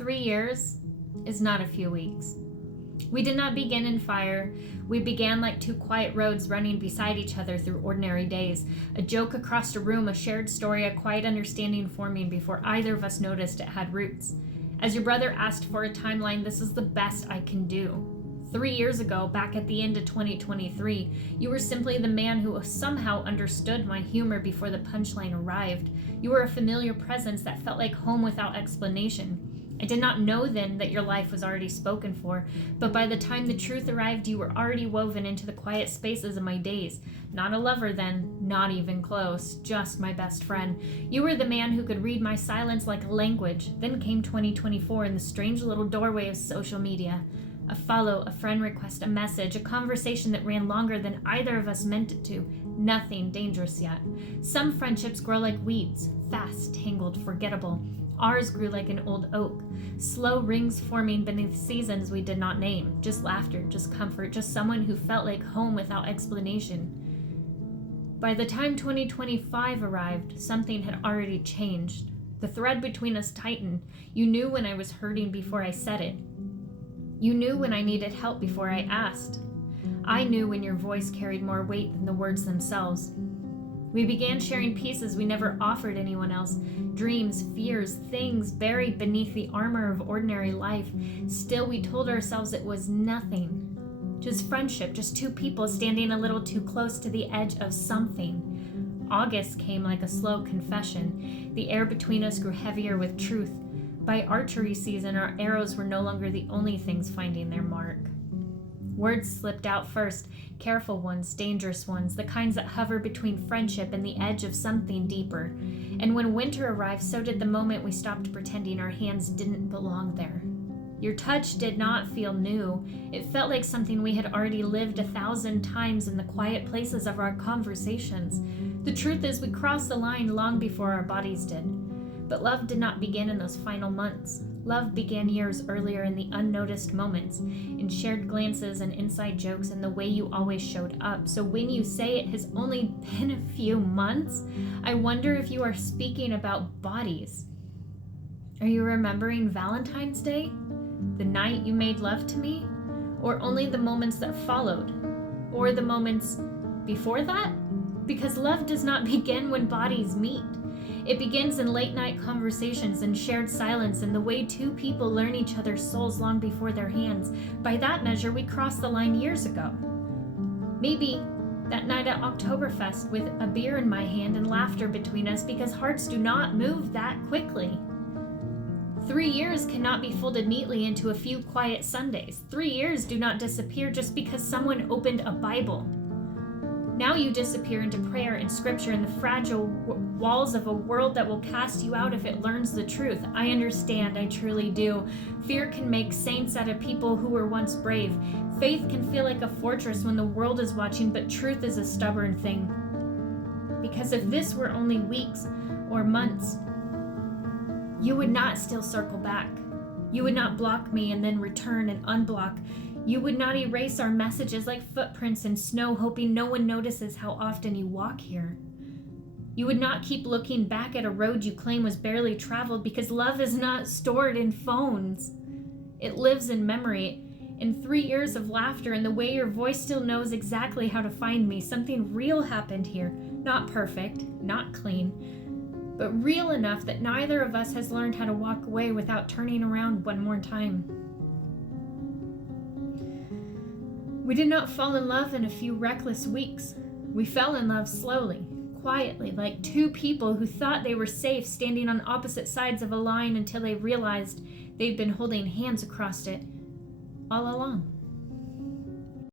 3 years is not a few weeks. We did not begin in fire. We began like two quiet roads running beside each other through ordinary days. A joke across a room, a shared story, a quiet understanding forming before either of us noticed it had roots. As your brother asked for a timeline, this is the best I can do. 3 years ago, back at the end of 2023, you were simply the man who somehow understood my humor before the punchline arrived. You were a familiar presence that felt like home without explanation. I did not know then that your life was already spoken for, but by the time the truth arrived, you were already woven into the quiet spaces of my days. Not a lover then, not even close, just my best friend. You were the man who could read my silence like a language. Then came 2024 in the strange little doorway of social media. A follow, a friend request, a message, a conversation that ran longer than either of us meant it to. Nothing dangerous yet. Some friendships grow like weeds, fast, tangled, forgettable. Ours grew like an old oak, slow rings forming beneath seasons we did not name. Just laughter, just comfort, just someone who felt like home without explanation. By the time 2025 arrived, something had already changed. The thread between us tightened. You knew when I was hurting before I said it. You knew when I needed help before I asked. I knew when your voice carried more weight than the words themselves. We began sharing pieces we never offered anyone else. Dreams, fears, things buried beneath the armor of ordinary life. Still, we told ourselves it was nothing. Just friendship, just two people standing a little too close to the edge of something. August came like a slow confession. The air between us grew heavier with truth. By archery season, our arrows were no longer the only things finding their mark. Words slipped out first, careful ones, dangerous ones, the kinds that hover between friendship and the edge of something deeper. And when winter arrived, so did the moment we stopped pretending our hands didn't belong there. Your touch did not feel new. It felt like something we had already lived 1,000 times in the quiet places of our conversations. The truth is, we crossed the line long before our bodies did. But love did not begin in those final months. Love began years earlier in the unnoticed moments, in shared glances and inside jokes and the way you always showed up. So when you say it has only been a few months, I wonder if you are speaking about bodies. Are you remembering Valentine's Day? The night you made love to me? Or only the moments that followed? Or the moments before that? Because love does not begin when bodies meet. It begins in late night conversations and shared silence and the way two people learn each other's souls long before their hands. By that measure, we crossed the line years ago. Maybe that night at Oktoberfest with a beer in my hand and laughter between us, because hearts do not move that quickly. 3 years cannot be folded neatly into a few quiet Sundays. 3 years do not disappear just because someone opened a Bible. Now you disappear into prayer and scripture and the fragile walls of a world that will cast you out if it learns the truth. I understand, I truly do. Fear can make saints out of people who were once brave. Faith can feel like a fortress when the world is watching, but truth is a stubborn thing. Because if this were only weeks or months, you would not still circle back. You would not block me and then return and unblock. You would not erase our messages like footprints in snow, hoping no one notices how often you walk here. You would not keep looking back at a road you claim was barely traveled, because love is not stored in phones. It lives in memory, in 3 years of laughter, and the way your voice still knows exactly how to find me. Something real happened here. Not perfect, not clean, but real enough that neither of us has learned how to walk away without turning around one more time. We did not fall in love in a few reckless weeks. We fell in love slowly, quietly, like two people who thought they were safe standing on opposite sides of a line until they realized they'd been holding hands across it all along.